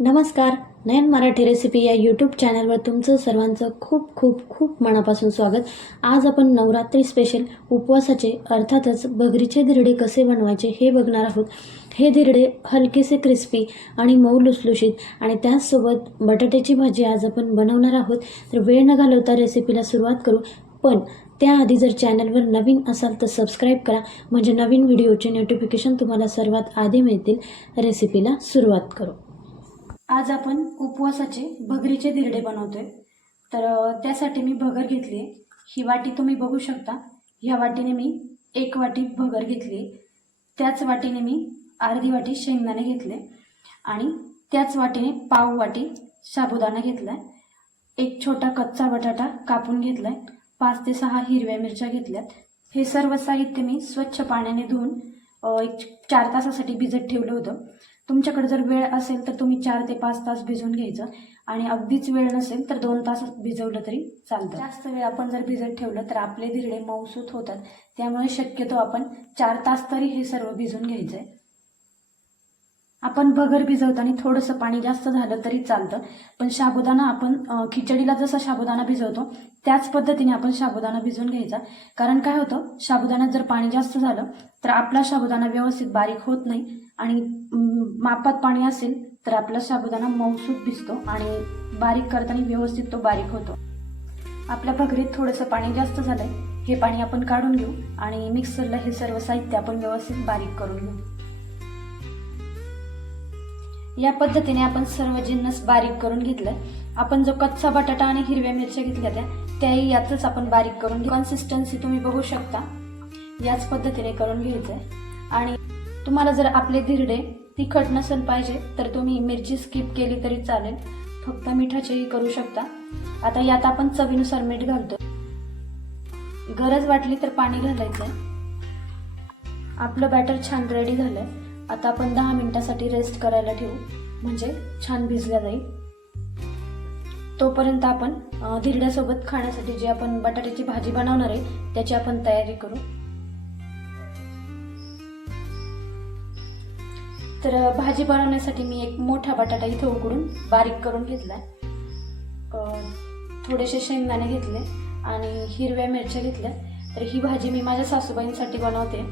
नमस्कार नयन मराठी रेसिपी या यूट्यूब चॅनलवर तुमचं सर्वांचं खूप खूप खूप मनापासून स्वागत. आज आपण नवरात्री स्पेशल उपवासाचे अर्थातच भगरीचे धिरडे कसे बनवायचे हे बघणार आहोत. हे धिरडे हलकेसे क्रिस्पी आणि मऊ लुसलुशीत आणि त्याचसोबत बटाट्याची भाजी आज आपण बनवणार आहोत. तर वेळ न घालवता रेसिपीला सुरुवात करू. पण त्याआधी जर चॅनलवर नवीन असाल तर सबस्क्राईब करा. म्हणजे नवीन व्हिडिओचे नोटिफिकेशन तुम्हाला सर्वात आधी मिळतील. रेसिपीला सुरुवात करू. आज आपण उपवासाचे भगरीचे धिरडे बनवतोय. तर त्यासाठी मी भगर घेतली ही वाटी तुम्ही बघू शकता. ह्या वाटीने मी एक वाटी भगर घेतली त्याच वाटीने मी अर्धी वाटी शेंगदाणे घेतले आणि त्याच वाटीने पाव वाटी साबुदाणा घेतलाय. एक छोटा कच्चा बटाटा कापून घेतलाय. पाच ते सहा हिरव्या मिरच्या घेतल्यात. हे सर्व साहित्य मी स्वच्छ पाण्याने धुवून एक चार तासासाठी भिजत ठेवलं होतं. तुमच्याकडे जर वेळ असेल तर तुम्ही चार ते पाच तास भिजवून घ्यायचं. आणि अगदीच वेळ नसेल तर दोन तास भिजवलं तरी चालतं. जास्त वेळ आपण जर भिजत ठेवलं तर आपले धिरडे मऊसूत होतात. त्यामुळे शक्यतो आपण चार तास तरी हे सर्व भिजवून घ्यायचं आहे आपण भगर भिजवताना थोडंसं पाणी जास्त झालं तरी चालतं. पण साबुदाणा आपण खिचडीला जसा साबुदाणा भिजवतो त्याच पद्धतीने आपण साबुदाणा भिजवून घ्यायचा. कारण काय होतं साबुदाण्यात जर पाणी जास्त झालं तर आपला साबुदाणा व्यवस्थित बारीक होत नाही. आणि मापात पाणी असेल तर आपला साबुदाणा मऊसूत भिजतो आणि बारीक करताना व्यवस्थित तो बारीक होतो. आपल्या भगरीत थोडंसं पाणी जास्त झालंय हे पाणी आपण काढून घेऊ आणि मिक्सरला हे सर्व साहित्य आपण व्यवस्थित बारीक करून घेऊ. या पद्धतीने आपण सर्व जिन्नस बारीक करून घेतलं. आपण जो कच्चा बटाटा आणि हिरव्या मिरच्या घेतल्या त्या त्याही यातच आपण बारीक करून घेऊ. कन्सिस्टन्सी तुम्ही बघू शकता. याच पद्धतीने करून घ्यायचं आहे आणि तुम्हाला जर आपले धिरडे तिखट नसेल पाहिजे तर तुम्ही मिरची स्किप केली तरी चालेल. फक्त मिठाचेही करू शकता. आता यात आपण चवीनुसार मीठ घालतो गरज वाटली तर पाणी घालायचंय. आपलं बॅटर छान रेडी झालंय. आता आपण दहा मिनिटासाठी रेस्ट करायला ठेवू. म्हणजे छान भिजल्या जाईल. तोपर्यंत आपण धिरड्यासोबत खाण्यासाठी जी आपण बटाट्याची भाजी बनवणार आहे त्याची आपण तयारी करू. तर भाजी बनवण्यासाठी मी एक मोठा बटाटा इथे उकडून बारीक करून घेतला थोडेसे शेंगदाणे घेतले आणि हिरव्या मिरच्या घेतल्या. तर ही भाजी मी माझ्या सासूबाईंसाठी बनवते.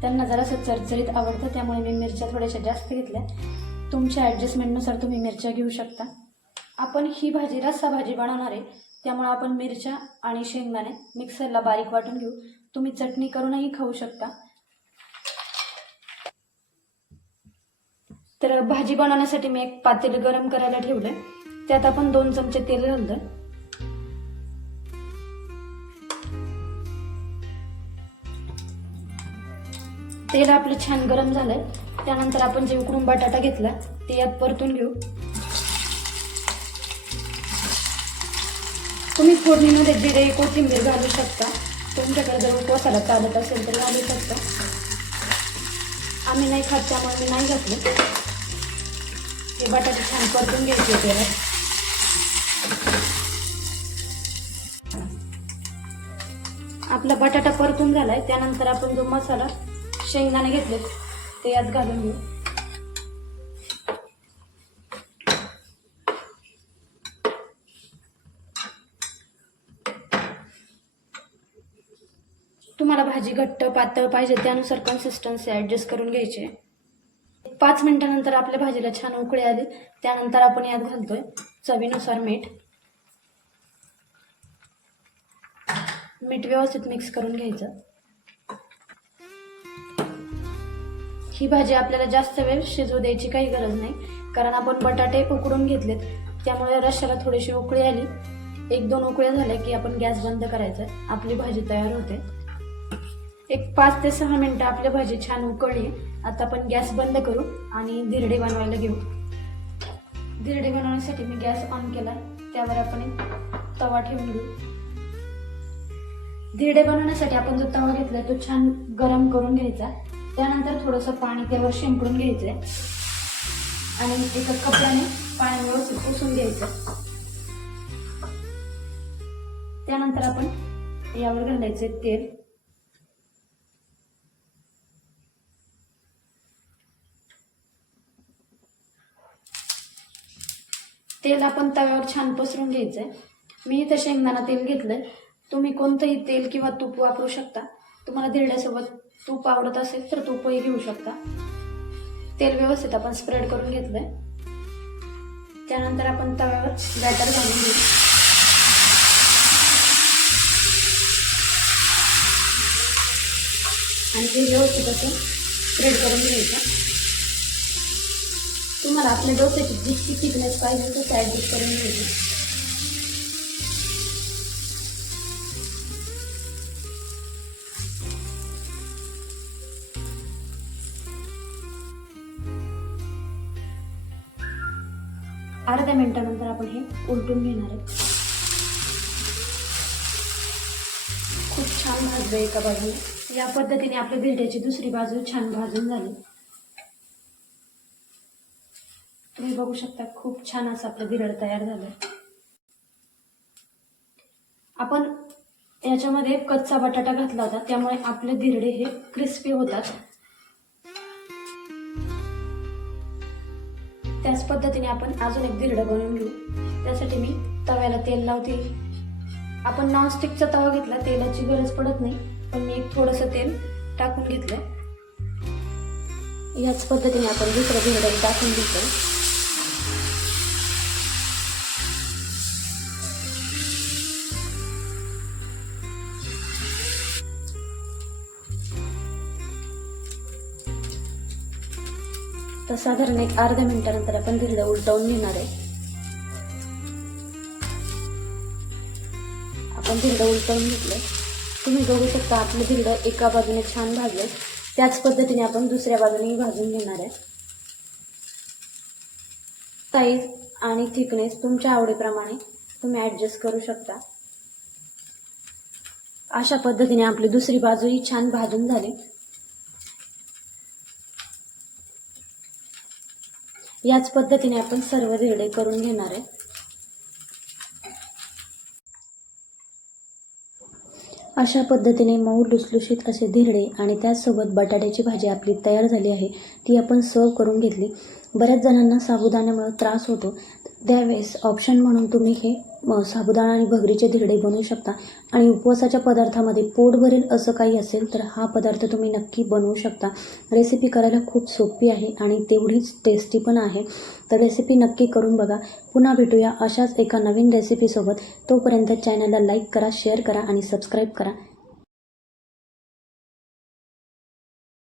त्यांना जरासं चरचरीत आवडतं त्यामुळे मी मिरच्या थोड्याशा जास्त घेतल्या. तुमच्या ॲडजस्टमेंटनुसार तुम्ही मिरच्या घेऊ शकता. आपण ही भाजी रस्सा भाजी बनवणार आहे त्यामुळे आपण मिरच्या आणि शेंगदाणे मिक्सरला बारीक वाटून घेऊ. तुम्ही चटणी करूनही खाऊ शकता. तर भाजी बनवण्यासाठी मी एक पातेल गरम करायला ठेवलंय. त्यात आपण दोन चमचे तेल घालतं तेल आपलं छान गरम झालंय. त्यानंतर आपण जे उकडून बटाटा घेतला ते यात परतून घेऊ. तुम्ही फोडणीमध्ये जिरे कोथिंबीर घालू शकता. तुमच्याकडे जर उपवासाला चालत असेल तर घालू शकता. आम्ही नाही खात त्यामुळे मी नाही घातले. हे बटाटे छान परतून घ्यायचे त्याला आपला बटाटा परतून झालाय. त्यानंतर आपण जो मसाला शेंगदाणे घेतले ते यात घालून घेऊ. तुम्हाला भाजी घट्ट पातळ पाहिजे त्यानुसार कन्सिस्टन्सी ऍडजस्ट करून घ्यायची. आहे. पाच मिनिटानंतर आपल्या भाजीला छान उकळी आली त्यानंतर आपण यात घालतोय चवीनुसार मीठ. मीठ व्यवस्थित मिक्स करून घ्यायचं. ही भाजी आपल्याला जास्त वेळ शिजू द्यायची काही गरज नाही. कारण आपण बटाटे उकडून घेतलेत त्यामुळे रश्याला थोडीशी उकळी आली. एक दोन उकळ्या झाल्या की आपण गॅस बंद करायचा. आपली भाजी तयार होते. एक पाच ते सहा मिनटं आपली भाजी छान उकळली. आता आपण गॅस बंद करू आणि धिरडे बनवायला घेऊ. धिरडे बनवण्यासाठी मी गॅस ऑन केला. त्यावर आपण एक तवा ठेवून घेऊ. धिरडे बनवण्यासाठी आपण जो तवा घेतला तो छान गरम करून घ्यायचा. त्यानंतर थोडंसं पाणी त्यावर शिंपडून घ्यायचंय. आणि एका कपड्याने पाणी व्यवस्थित पुसून घ्यायचं. त्यानंतर आपण यावर घालायचे तेल. तेल आपण तव्यावर छान पसरून घ्यायचंय. मी इथं शेंगदाणा तेल घेतलंय. तुम्ही कोणतंही तेल किंवा तूप वापरू शकता. तुम्हाला दिरड्यासोबत तूप आवडत असेल तर तूपही घेऊ शकता. तेल व्यवस्थित आपण स्प्रेड करून घेतलं आहे त्यानंतर आपण तव्यावर बॅटर घालून घेऊ. आणि ते व्यवस्थित असं स्प्रेड करून घ्यायचं. तुम्हाला आपल्या डोक्याची जितकी थिकनेस पाहिजे तसं ॲडजस्ट करून घ्यायची. अर्ध्या मिनिटानंतर आपण हे उलटून घेणार आहे. खूप छान भाजलं एका बाजूने या पद्धतीने आपल्या धिरड्याची दुसरी बाजू छान भाजून झाली. तुम्ही बघू शकता खूप छान असं आपलं धिरड तयार झालं आपण याच्यामध्ये कच्चा बटाटा घातला होता त्यामुळे आपले धिरडे हे क्रिस्पी होतात. त्याच पद्धतीने आपण अजून एक धिरडं बनवून घेऊ. त्यासाठी मी तव्याला तेल लावते. आपण नॉनस्टिकचा तवा घेतला तेलाची गरज पडत नाही. पण मी एक थोडंसं तेल टाकून घेतलं. याच पद्धतीने आपण दुसरं धिरडं टाकून घेतो तर साधारण एक अर्ध्या मिनिटानंतर आपण धिरडं उलटवून घेणार आहे. आपण धिरडं उलटवून घेतलं तुम्ही बघू शकता आपलं धिरडं एका बाजूने छान भाजलं त्याच पद्धतीने आपण दुसऱ्या बाजूनेही भाजून घेणार आहे. साईज आणि थिकनेस तुमच्या आवडीप्रमाणे तुम्ही ॲडजस्ट करू शकता. अशा पद्धतीने आपली दुसरी बाजूही छान भाजून झाली. याच पद्धतीने आपण सर्व रेडे करून घेणार आहे. अशा पद्धतीने मऊ लुसलुशीत असे धिरडे आणि त्याचसोबत बटाट्याची भाजी आपली तयार झाली आहे ती आपण सर्व करून घेतली. बऱ्याच जणांना साबुदाण्यामुळे त्रास होतो त्यावेळेस ऑप्शन म्हणून तुम्ही हे साबुदाणा आणि भगरीचे धिरडे बनवू शकता. आणि उपवासाच्या पदार्थामध्ये पोट भरेल असं काही असेल तर हा पदार्थ तुम्ही नक्की बनवू शकता. रेसिपी करायला खूप सोपी आहे आणि तेवढीच टेस्टी पण आहे. तर रेसिपी नक्की करून बघा. पुन्हा भेटूया अशाच एका नवीन रेसिपीसोबत तोपर्यंत चॅनलला लाईक करा शेअर करा आणि सबस्क्राईब करा.